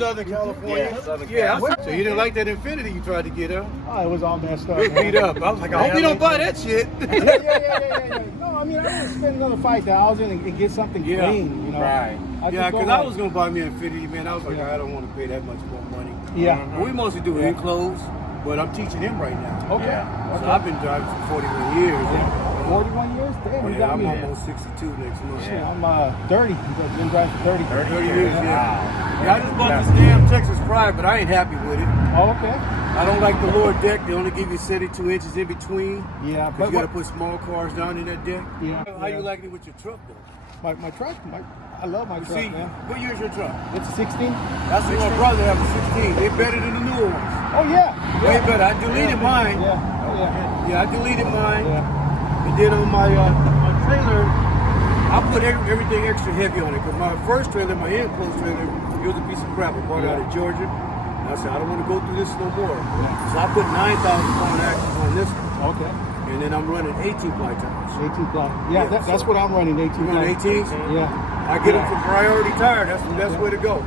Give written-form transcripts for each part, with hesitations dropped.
Southern California? Yeah, Southern Yeah. California. So you didn't like that Infinity you tried to get, huh? Oh, it was all messed up. It was beat up. I was like, I hope you don't buy that shit. Yeah. No, I mean, I didn't spend another $5,000 and get something clean, you know. Right. Yeah, because I was going to buy me an Infinity, man. I was like, I don't want to pay that much more money. Yeah. But we mostly do enclosed, but I'm teaching him right now. Okay. So I've been driving for 41 years. 41 years? Damn, you Yeah, got I'm me. almost 62 next month. Shit, I'm 30. I've been driving for 30. 30 years, yeah. Wow. Yeah, I just bought this damn Texas Pride, but I ain't happy with it. Oh, okay. I don't like the lower deck. They only give you 72 inches in between. Yeah, Because you got to put small cars down in that deck. Yeah. How you like it with your truck, though? My truck, I love my truck, See, man. what year's your truck? It's a 16. That's what my brother have a 16. They're better than the newer ones. Oh, yeah. Way better. I deleted mine. Yeah. Oh, yeah. Yeah, I deleted mine. Yeah. And then on my trailer, I put everything extra heavy on it. Because my first trailer, my enclosed trailer, it was a piece of crap. I bought it out of Georgia. And I said, I don't want to go through this no more. So I put 9,000 pound axles on this one. Okay. And then I'm running 18 ply tires. 18 ply. Yeah, that's what I'm running, 18 You ply. run 18s? Yeah. I get them from Priority Tire. That's the best way to go.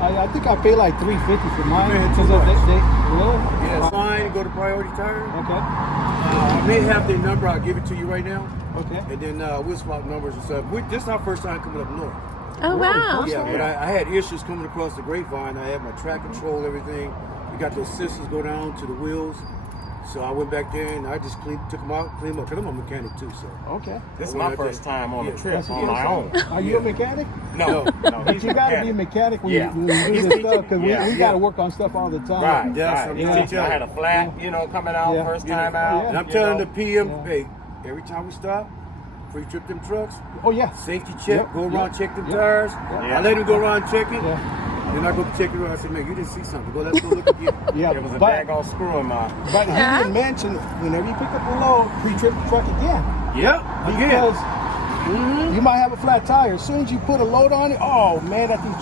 I think I pay like $350 for mine. Man, Because too much. really? Yeah, it's fine. Go to Priority Tire. Okay. I may have their number. I'll give it to you right now. Okay. And then we'll swap numbers and stuff. This is our first time coming up north. Oh, wow. Yeah, but I had issues coming across the grapevine. I had my track control, everything. We got those systems go down to the wheels. So I went back there and I just took them out, cleaned them up. Because I'm a mechanic too, so. Okay. This is my first time on a trip That's on my own. Are you a mechanic? No. But you got to be a mechanic when you do this stuff because we got to work on stuff all the time. Right. Yeah, Right. so I had a flat, coming out first time out. And I'm telling the PM, hey, every time we stop, free trip them trucks. Oh, yeah. Safety check, go around, check them tires. Yeah. I let him go around check it. Yeah. Then I go check it around. I said, man, you didn't see something. Let's go look again. Yeah, There was a but daggone screw in my. he didn't mention whenever you pick up a load, pre-trip the truck again. Yeah, Because you might have a flat tire. As soon as you put a load on it, oh man, that thing.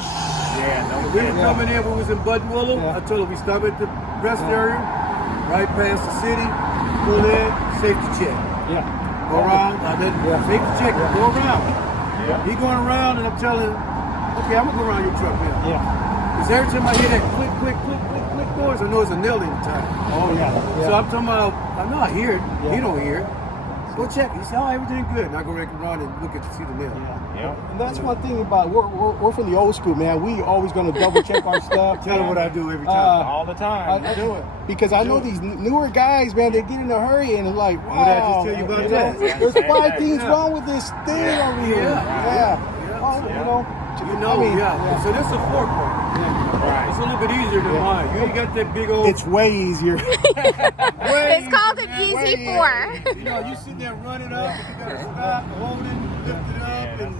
Yeah, no We were coming in, we was in Buttonwillow. Yeah. I told him we stop at the rest area, right past the city, pull in, safety check. Yeah. Go around, safety check, go around. Yeah. He going around and I'm telling him, okay, I'm gonna go around your truck now. Yeah. Because every time I hear that click noise, I know it's a nail in the tire. Oh yeah. So I'm talking about, I know I hear it, Yeah. he don't hear it. Go check. He said, oh, everything good. And I go back around and look at to see the nail. Yeah. And that's one thing about we're from the old school, man. We always gonna double check our stuff. Tell him what I do every time. All the time. I do it because I know these newer guys, man. They get in a hurry and they're like, wow. What did I just tell you about that? There's 5 things wrong with this thing over here. Yeah. Oh, So this is a 4-part. Right. It's a little bit easier than mine. You ain't got that big old. It's way easier. It's called an easy 4. You sitting there running up, and you gotta stop, hold it, lift it up, and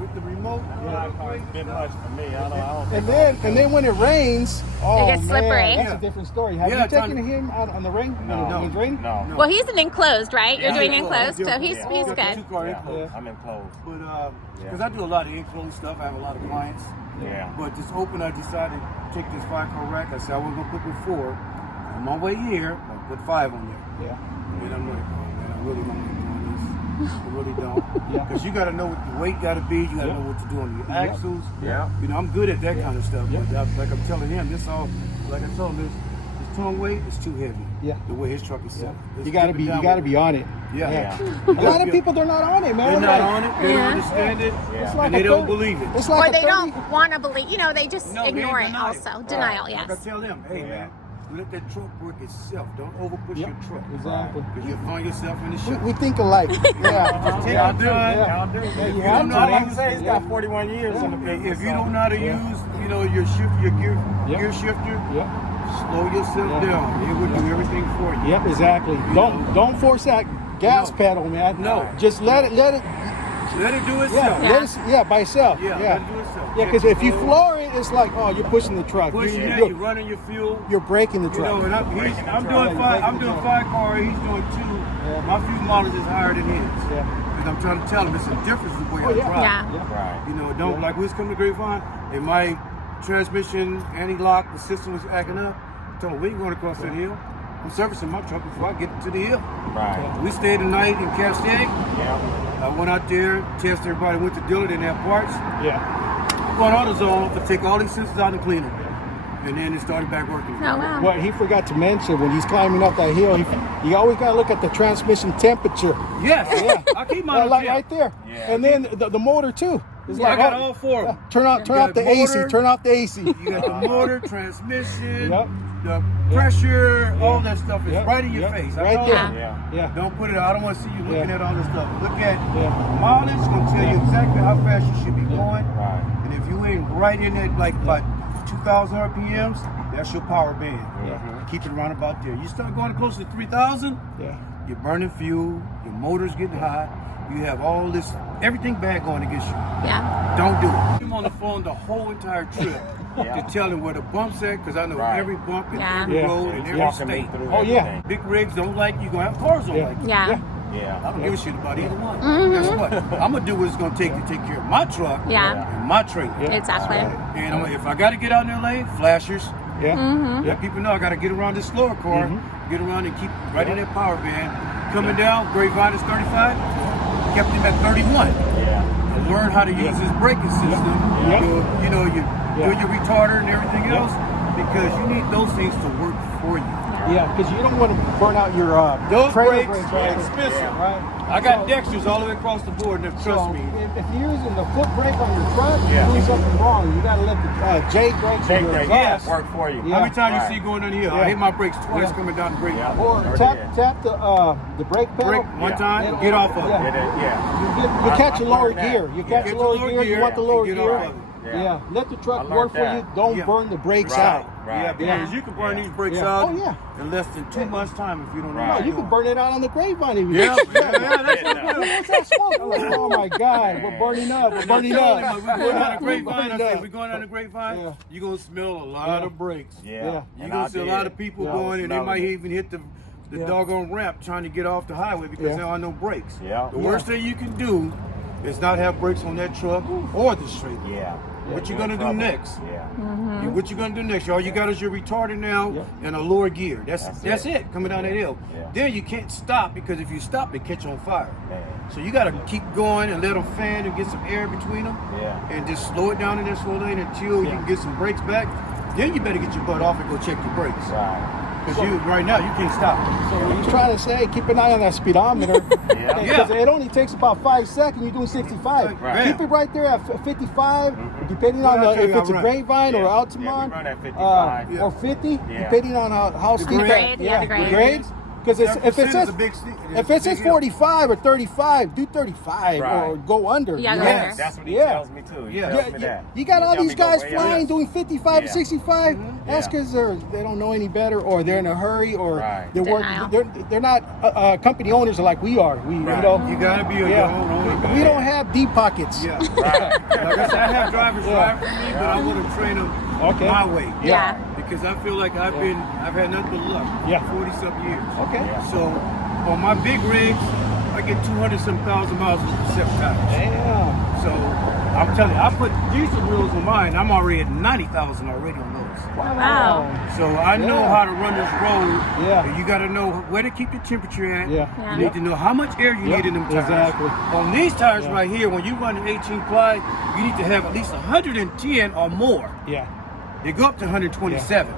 with the remote. It's been much for me. I don't And then when it rains, oh gets slippery. man, that's a different story. Have you taken Time- him out on the rain? No. When it's raining? No. Well, he's an enclosed, right? You're Yeah. doing Yeah. enclosed, so Yeah. he's Yeah. good. Two-car Yeah. enclosed. I'm enclosed. But because I do a lot of enclosed stuff, I have a lot of clients. Yeah. But this open, I decided to take this 5-car rack. I said I wasn't gonna put with 4. On my way here, I put 5 on there. Yeah. And I'm like, oh man, I really don't like doing this. I really don't. Yeah. Because you got to know what the weight got to be. You got to know what to do on your axles. Yeah. I'm good at that kind of stuff. Yeah. But like I'm telling him, like I told him, this tongue weight is too heavy. Yeah. The way his truck is set. You gotta be on it. Yeah. A lot of people, they're not on it, man. They're not on it. They don't Yeah. understand it. It's like And they a don't 30 believe it. It's Or like they a 30 don't want to believe, they just No, they ignore it deny also. it. Denial, Like I yes. tell them, hey man, let that truck work itself. Don't overpush Yep. your truck. Exactly. Because you'll find yourself in the shop. We think alike. Yeah. Take Y'all your do. time. Y'all do. Yeah, you You have don't know to. how to Like I use say, he's got 41 years in the If business. you don't know how to use, your shift, your gear shifter, Yep. slow yourself down. It will do everything for you. Yep, exactly. Don't force that gas pedal, man. No. Just let it Let it do itself. by itself. Let it do itself. Yeah, because if you floor it, it's like, oh, you're pushing the truck. Pushing it, You're, you're running your fuel. you're breaking the truck. And I'm doing 5-car, he's doing 2. My fuel mileage is higher than his. Yeah. And I'm trying to tell him it's a difference in the way I drive. Yeah. Right. Don't like we was coming to Grapevine and my transmission anti-lock, the system was acting up. I told him we ain't going across that hill. I'm servicing my truck before I get to the hill. Right. We stayed the night in Castaic. Yeah. I went out there, tested everybody, went to Dillard, didn't have parts. Yeah. I bought AutoZone to take all these sensors out and clean them. and then it started back working. Oh, wow. What he forgot to mention when he's climbing up that hill, you always gotta look at the transmission temperature. Yes. Yeah. I keep mine Like on right there. Yeah. And then the motor too. It's I like, got oh, all four of them. turn off got the motor. AC. Turn off the AC. You got the motor, transmission, Yep. the pressure, all that stuff is Yep. right in your Yep. face. Right told there. you. Yeah. Yeah. Don't put it. I don't want to see you looking Yeah. at all this stuff. Look at Yeah. mileage. Gonna tell you exactly how fast you should be going. Right. And if you ain't right in it, like about 2,000 RPMs, that's your power band. Yeah. Keep it around about there. You start going close to 3,000, Yeah. you're burning fuel. Your motor's getting hot. You have all this, everything bad going against you. Yeah. Don't do it. I'm on the phone the whole entire trip Yeah. to tell him where the bumps at, because I know Right. every bump in Yeah. every Yeah. road And in he's every walking me state. through Oh, yeah. everything. Big rigs don't like you, gonna have cars don't Yeah. like you. Yeah. Yeah. I don't give a shit about either one. Mhm. Guess what? I'm gonna do what it's gonna take to take care of my truck Yeah. and my trailer. Exactly. And if I gotta get out in LA, flashers. Yeah. Mm-hmm. Let people know I gotta get around this slower car, get around and keep right in that power band. Coming down, Grapevine is 35, kept him at 31. Yeah. And learn how to use his braking system. Yeah. You know, you Yeah. do your retarder and everything Yeah. else, because you need those things to work for you. Yeah, because you don't want to burn out your Those trailer brakes right? are expensive. Right. I got So- Dexters all the way across the board, and trust So me. if you're using the foot brake on your truck, Yeah. you're doing something wrong. You got to let the J brakes Take or your break. exhaust, Work for you. Yeah. How many times Right. you see going down the hill? Yeah. I hit my brakes twice Yeah. coming down the brake. Yeah. or Sure tap did. tap the brake pedal. Brake one Yeah. time, It'll- get off of it. yeah. Get it. Yeah. You catch a I've lower learned that. gear. You Yeah. catch a lower gear. You want the and lower get gear. off of it. Yeah. Let the I truck learned work for that. you. Don't Yeah. burn the brakes Right. out. Right. Yeah, because Yeah. you can burn Yeah. these brakes Yeah. out Oh, yeah. in less than 2 months' time if you don't know. Right. what No, you you're can doing. burn it out on the grapevine. If you Yeah, want. that's Yeah. what we do. What's that smoke? I'm like, oh my God, we're burning up. We're burning I told up. him, we're going down the grapevine. I Burning said, up. we're going down the grapevine. Yeah. You're going to smell a lot Yeah. of brakes. Yeah. Yeah. You're And going I to see a did. lot of people Yeah. going, and they Smelling might it. even hit the Yeah. doggone ramp trying to get off the highway because Yeah. there are no brakes. Yeah. The worst thing you can do is not have brakes on that truck or the straight. Yeah. What you You're in gonna do trouble. next? Yeah. What you gonna do next? All you got is your retarder now Yeah. and a lower gear. That's That's it. Coming down that hill. Yeah. Then you can't stop, because if you stop, they catch on fire. Man. So you got to keep going and let them fan and get some air between them, Yeah. and just slow it down in that slow lane until you Yeah. can get some brakes back. Then you better get your butt off and go check your brakes, Right. because right now you can't stop. So he's trying to say, keep an eye on that speedometer. Yeah. Because it only takes about 5 seconds. You're doing 65. Right. Keep it right there at 55, depending Well, on I'll tell if you it's a how I run. grapevine or Yeah. Altamont. Yeah, we run at 55. Yeah. Or 50, Yeah. depending on how steep grade. that- Yeah, the grade. grades. Because if it 7% is says a big if it says 45 or 35, do 35 or Right. go under. Yeah, go know? under. That's what he Yeah. tells me too. He Yeah. tells Yeah, me you, that. you got He all tell these me go guys way flying up. doing 55, Yeah. 65. That's Yeah. because they don't know any better, or they're in a hurry, or Right. they're Denial. they're not company owners like we are. We Right. you know You got to be your yeah. own owner. We don't have deep pockets. Yeah. Right. Like I said, I have drivers Yeah. drive for me, but I want to train them Okay. my way. Yeah. Because I feel like I've had nothing but luck. Yeah. 40-something years. Okay. Yeah. So on my big rigs, I get 200-some thousand miles with 7 tires. Damn. So I'm telling you, I put diesel wheels on mine. I'm already at 90,000 already on those. Wow. So I know Yeah. how to run this road. Yeah. And you got to know where to keep your temperature at. Yeah. Yeah. You need to know how much air you Yep, need in them tires. exactly. On these tires Yeah. right here, when you run an 18 ply, you need to have at least 110 or more. Yeah. They go up to 127.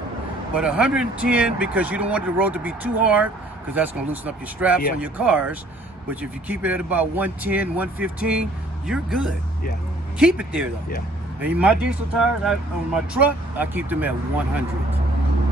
But 110, because you don't want the road to be too hard, because that's going to loosen up your straps Yeah. on your cars. But if you keep it at about 110, 115, you're good. Yeah. Keep it there though. Yeah. And my diesel tires, on my truck, I keep them at 100.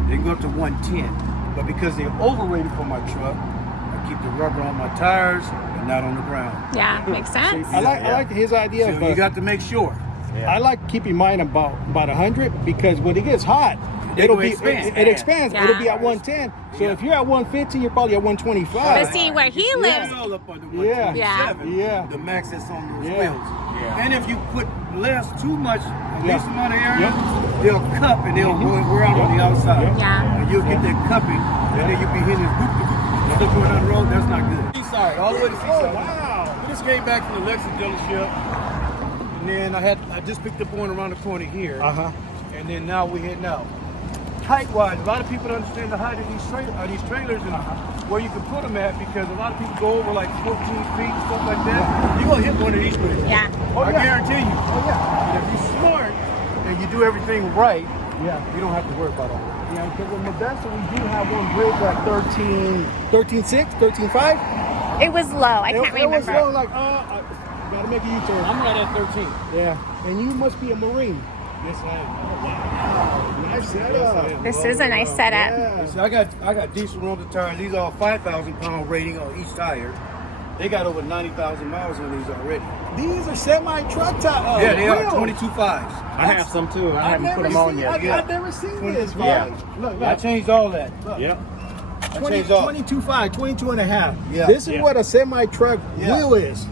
They go up to 110. But because they're overrated for my truck, I keep the rubber on my tires and not on the ground. Yeah, makes sense. I like his idea. So but you got to make sure. Yeah. I like keeping mine about 100, because when it gets hot, It'll expand. It expands. Yeah. It'll be at 110. So Yeah. if you're at 115, you're probably at 125. But see, where he It's lives, all up under Yeah. 127, Yeah. the max that's on those Yeah. wheels. Yeah. And if you put too much, Yeah. least amount of air, Yeah. they'll cup and they'll wear out on the outside. Yeah. And you'll get that cupping, and then you'll be hitting this stuff going down the road. That's not good. Seaside, all the way to Seaside. Oh, wow. We just came back from the Lexus dealership, and then I just picked up one around the corner here, and then now we're heading out. Height-wise, a lot of people don't understand the height of these trailers and where you can put them at, because a lot of people go over like 14 feet and stuff like that. You're gonna hit one of these bridges. yeah. Oh, I yeah. guarantee you. Oh, yeah. And if you're smart and you do everything right, Yeah. You don't have to worry about all that. Yeah, because in Modesto, we do have one bridge like 13.6, 13.5. It was low. I can't It was remember. low, like, I gotta make a U-turn. I'm right at 13. Yeah, and you must be a Marine. Yes, I am. Nice Yes, I setup. am. This is a nice setup. Yeah. See, I got decent rims and tires. These are 5,000 pound rating on each tire. They got over 90,000 miles on these already. These are semi-truck tires. Yeah, they are 22.5s. I have some too. I haven't put them on yet. I've never seen this, Yeah. man. Look, I changed all that. Yep. I changed all. 22.5, 22 and a half. Yeah. This is Yeah. what a semi-truck Yeah. wheel is.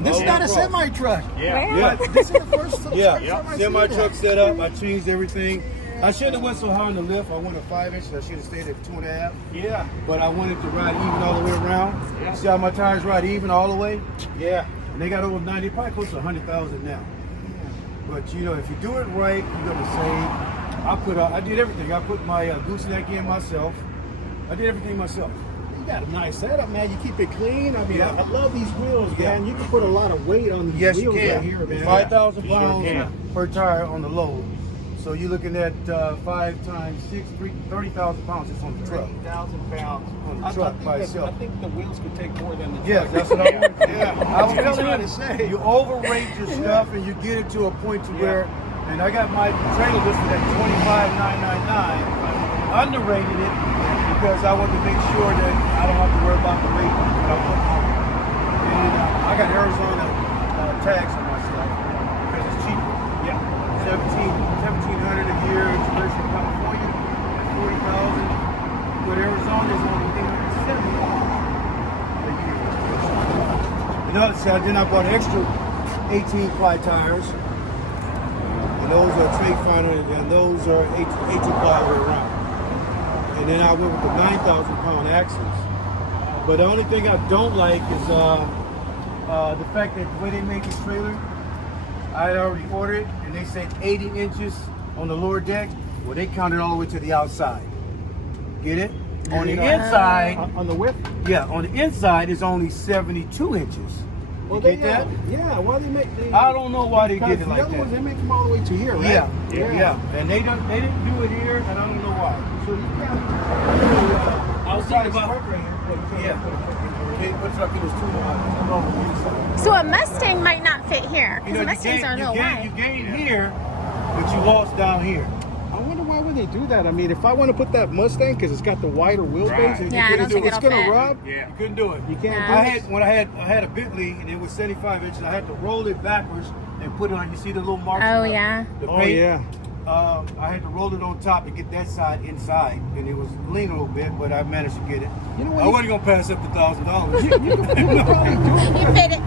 This is All not a across. semi-truck. Yeah. Yeah. This is the first Yeah, time I see semi that. truck setup. I changed everything. I shouldn't have went so hard on the lift. I went a 5 inches. I should have stayed at 2.5. Yeah. But I wanted to ride even all the way around. Yeah. See how my tires ride even all the way? Yeah. And they got over 90, probably close to 100,000 now. But you know, if you do it right, you're gonna save. I did everything. I put my gooseneck in myself. I did everything myself. You got a nice setup, man. You keep it clean. I mean, Yeah. I love these wheels, Yeah. man. You can put a lot of weight on these Yes, you wheels can. out here, man. 5,000 Sure pounds can. per tire on the load. So you're looking at 5 times 6, 30,000 pounds just on the truck. 30,000 pounds On the truck by itself. I think the wheels could take more than the Yes, truck. that's what I want. Yeah, I was That's what I'm telling trying you, to say. you overrate your stuff and you get it to a point to where, and I got my trailer listed at 25,999, underrated it because I wanted to make sure that I don't have to worry about the weight when I put on. And I got Arizona tags on my stuff because it's cheaper. Yeah. 1,700 a year, Modesto California, 40,000. But Arizona is only 870 a year. You know, so then I bought extra 18 ply tires. And those are trade finder, and those are 18 ply all the way around. And then I went with the 9,000 pound axles. But the only thing I don't like is the fact that the way they make this trailer, I had already ordered it, and they said 80 inches on the lower deck. Well, they counted all the way to the outside. Get it? On the inside, On the whip? yeah, on the inside is only 72 inches. You Well, get that? Yeah, why they make they, I don't know why they did it the like other ones, they that. make them all the way to here, right? Yeah. And they didn't do it here, and I don't know why. So you got I was thinking about, right here. yeah. It looks like it was too long. So a Mustang might not fit here You because know, Mustangs are a little you wide. gain here, but you lost down here. I wonder why would they do that? I mean, if I want to put that Mustang because it's got the wider wheelbase, Right. and Yeah, I don't think it's it'll gonna fit. rub. Yeah. You couldn't do it. You can't. Yeah. do I had a Bentley and it was 75 inches. I had to roll it backwards and put it on. You see the little marks? Oh, on the- yeah. The Oh paint? yeah. I had to roll it on top to get that side inside, and it was leaning a little bit, but I managed to get it. You know what? I wasn't gonna pass up the $1,000. You could probably do it. You fit it.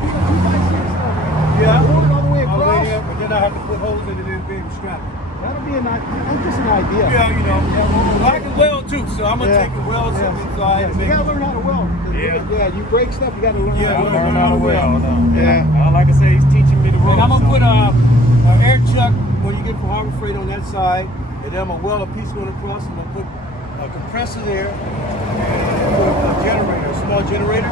Yeah, Roll it all the way all the way across. there, but then I have to put holes in it and be able to scrap it. That'll be that's just an idea. Yeah, you know, I can weld too, so I'm gonna Yeah. take the welds Yeah. inside Yes, and you make gotta learn how to weld. Yeah. Yeah, you break stuff, you gotta learn Yeah, how to learn weld. how to weld. Yeah. Like I say, he's teaching me the ropes. And I'm gonna so- put a air chuck when you get from Harbor Freight on that side, and then I'm gonna weld a piece going across. I'm gonna put a compressor there, and put a generator, a small generator.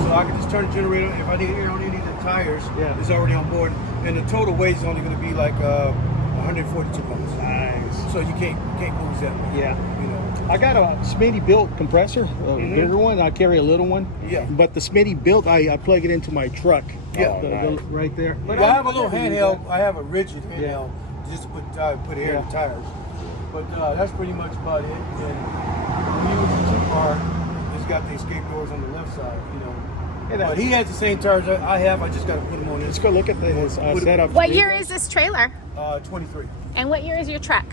So I can just turn the generator. If I need air on any of the tires, Yeah. it's already on board. And the total weight is only gonna be like 142 pounds. Nice. So you can't lose that. Yeah. You know. I got a Smitty built compressor, a bigger one. I carry a little one. Yeah. But the Smitty built, I plug it into my truck. Yeah. Right there. But I have a little handheld. I have a rigid handheld just to put air in the Yeah. tires. But that's pretty much about it. And when you use the T-car, it's got the escape doors on the left side, you know. Hey, But he has the same tires I have. I just got to put them on Let's this. go look at this Put it- setup. What year is this trailer? 23. And what year is your truck?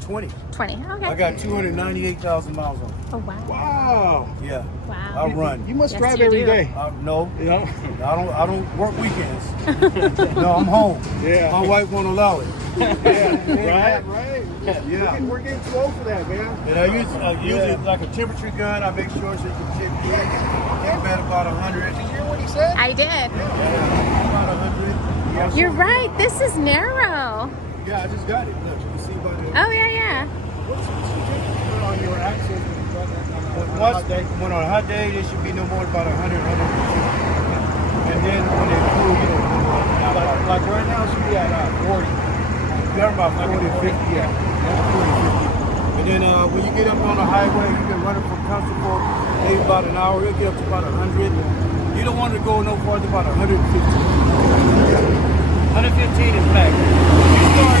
20. 20. Okay. I got 298,000 miles on it. Oh, wow. Wow. Yeah. Wow. I run. You must Yes, drive you every do. day. No, You know? I don't work weekends. No, I'm home. Yeah. My wife won't allow it. Right. Yeah. We're getting too old for that, man. And I use it like a temperature gun. I make sure so you can check it at about 100. Did you hear what he said? I did. Yeah, about 100. Yeah, You're right. This is narrow. Yeah, I just got it. Look, you can see about the. Oh, yeah, yeah. What's the temperature on your axles when you drive that on a hot day? When on a hot day, there should be no more than about 100, 150. And then when they cool, you know, Like right now, it should be at 40. they're about 40 or 50. Yeah. And then when you get up on the highway, you can run it from Constable maybe about an hour. It'll get up to about 100. You don't want to go no farther than about 115. 115 is max. You start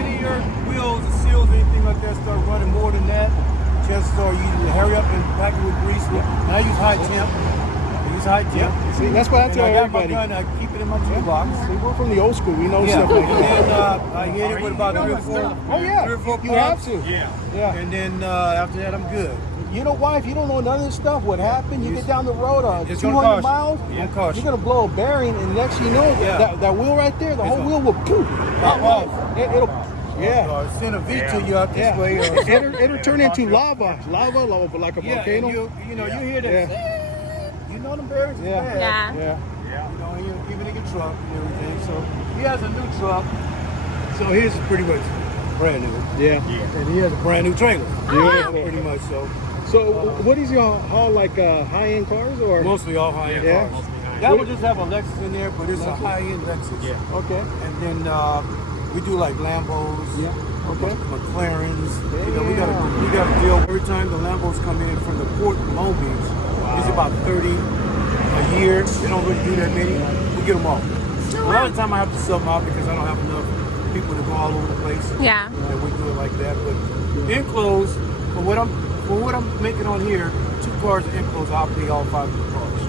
any of your wheels, the seals, anything like that, start running more than that. Chances are you need to hurry up and pack it with grease. And I use high temp. See, that's what I tell everybody. I got my gun, I keep it in my toolbox. See, we're from the old school. We know stuff like that. And I hit it with about 3 or 4. Oh yeah, 3 or 4 you have pumps. to. Yeah. And then after that, I'm good. You know why? If you don't know none of this stuff, what happened? You get down the road It's 200 gonna miles, cost you're gonna blow a bearing, and next thing you know, that wheel right there, the whole wheel will poof. Pop off. It'll, yeah. Send a V to you out this way. It'll turn into lava like a volcano. You hear that? You know them bearings is bad. Yeah. You know, even in your truck and everything. So he has a new truck. So his is pretty much brand new. Yeah. And he has a brand new trailer. Yeah. Pretty much so. So what is your haul, like high-end cars or? Mostly all high-end cars. That would just have a Lexus in there, but it's a high-end Lexus. Yeah. Okay. And then we do like Lambos. Yeah. Okay. McLarens. You know, we gotta deal every time the Lambos come in from the port in Long Beach. It's about 30 a year. They don't really do that many. We get them all. A lot of the time I have to sub them out because I don't have enough people to go all over the place. Yeah. And we do it like that. But enclosed, for what I'm making on here, 2 cars enclosed, I'll pay all 5 of the cars.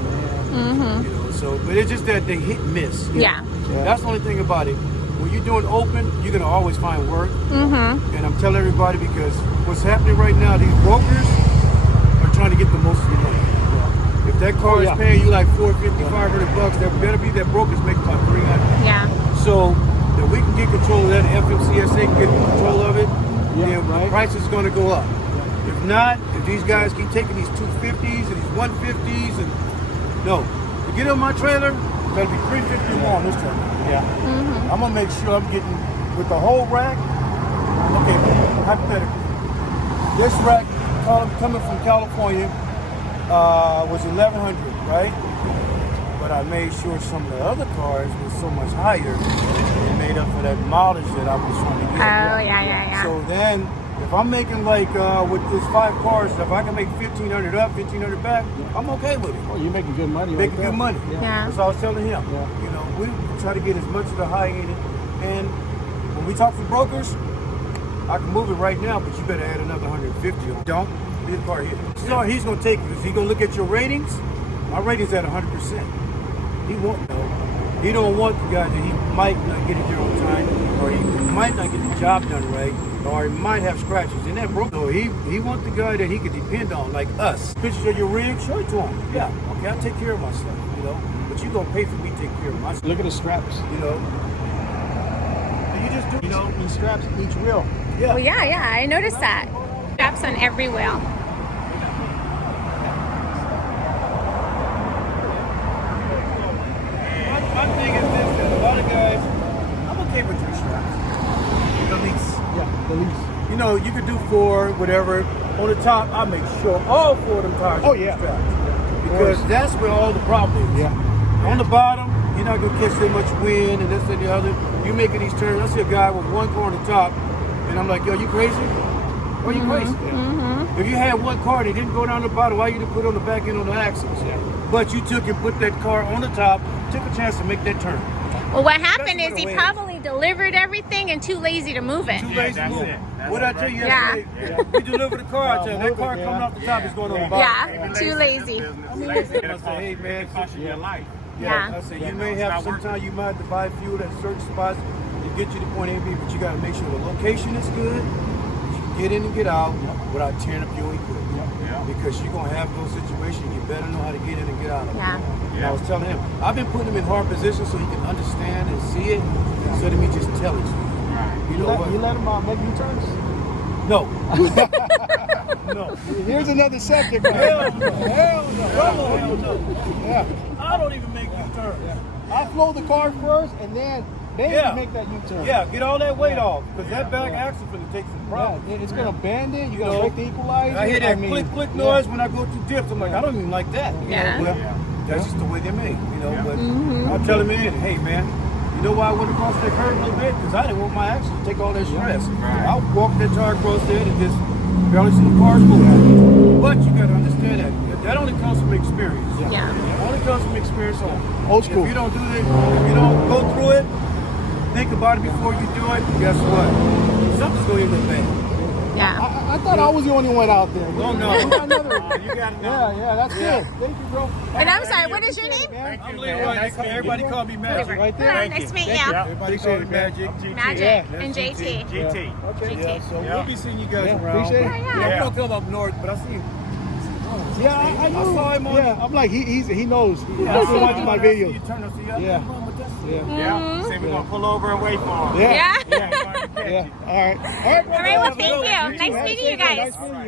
Mm-hmm. You know, so but it's just that they hit and miss. Yeah. That's the only thing about it. When you're doing open, you're gonna always find work. Mm-hmm. And I'm telling everybody because what's happening right now, these brokers are trying to get the most of your money. If that car is paying you like $450, $500, that better be that broker's making about $300. Yeah. So that we can get control of that, FMCSA can get control of it, then the price is going to go up. If not, if these guys keep taking these 250s and these 150s, and to get on my trailer, it's got to be $350 more on this trailer. Yeah. Mm-hmm. I'm gonna make sure I'm getting with the whole rack. Okay, hypothetically, this rack coming from California was $1,100, right? But I made sure some of the other cars were so much higher, it made up for that mileage that I was trying to get. Oh, yeah. So then, if I'm making like with this 5 cars, if I can make $1,500 up, $1,500 back, I'm okay with it. Oh, you're making good money. Making good money. Yeah. That's what I was telling him. Yeah. You know, we try to get as much of the high end, and when we talk to brokers, I can move it right now, but you better add another 150 on. Don't leave the car here. So he's gonna take you. Is he gonna look at your ratings? My rating's at 100%. He won't know. He don't want the guy that he might not get it there on time, or he might not get the job done right, or he might have scratches. And that broke. So he wants the guy that he can depend on, like us. Pictures of your rig, show it to him. Yeah, okay, I'll take care of myself, you know. But you gonna pay for me to take care of myself. Look at the straps. You know. And you just do, You know, these straps each wheel. Yeah. Oh, yeah. I noticed that. Straps on every wheel. My thing is this, that a lot of guys, I'm okay with 3 straps. The lease. Yeah, the lease. You know, you could do 4, whatever. On the top, I make sure all 4 of them tires are strapped. Because that's where all the problem is. Yeah. On the bottom, you're not going to catch that much wind and this and the other. You're making these turns. I see a guy with 1 car on the top, and I'm like, yo, you crazy? Are you crazy? If you had 1 car and it didn't go down the bottom, why you didn't put it on the back end on the axles? But you took and put that car on the top, took a chance to make that turn. Well, what happened is he probably delivered everything and too lazy to move it. Too lazy to move. What I tell you Yeah. yesterday, we delivered the car. I tell you, that car coming off the top is going on the bottom. Yeah, too lazy. I say, hey man, Your life. Yeah. I say you may have sometimes you might have to buy fuel at certain spots to get you to point A, B, but you got to make sure the location is good. You can get in and get out without tearing up your equipment. Because you're gonna have those situations. You better know how to get in and get out of them. And I was telling him, I've been putting him in hard positions so he can understand and see it instead of me just telling you. You know what? You let them make U-turns? No. No. Here's another subject. Hell no. Hell no. Yeah. I don't even make U-turns. I flow the car first, and then you make that U-turn. Yeah, get all that weight off, because that back axle is going to take some problems. Yeah, it's gonna bend it. You're You gonna know, break the equalizer. I hear that click noise when I go through dips. I'm like, I don't even like that. You know, but that's just the way they're made, you know. But I'm telling man, hey man, You know why I went across that curve a little bit? Because I didn't want my action to take all that stress. I walked that tire across there and just barely see the cars moving. But you got to understand that only comes from experience. Yeah. It only comes from experience. So Old school. if you don't do that, if you don't go through it, think about it before you do it. Guess what? Something's going to end up bad. Yeah. I thought I was the only one out there. Oh, no. You got it now. Yeah, that's good. Thank you, bro. And I'm sorry, what is your name? I'm Leroy. Everybody call me Magic. Right Hello, there. nice to meet you. Everybody call me Magic. Magic and JT. GT. Okay. Yeah, so we'll be seeing you guys Yeah, around. appreciate it. Yeah, We don't come up north, but I see him. Yeah, I I know. saw him on. Yeah, I'm like, he knows. He's still watching my You videos. turn to see Yeah. Yeah. Yeah. Say we're going to pull over and wait for him. Yeah. Yeah. Yeah, we're going to catch Yeah. you. All right. All right. All right, well, thank you. Nice meeting you guys. Nice meeting you.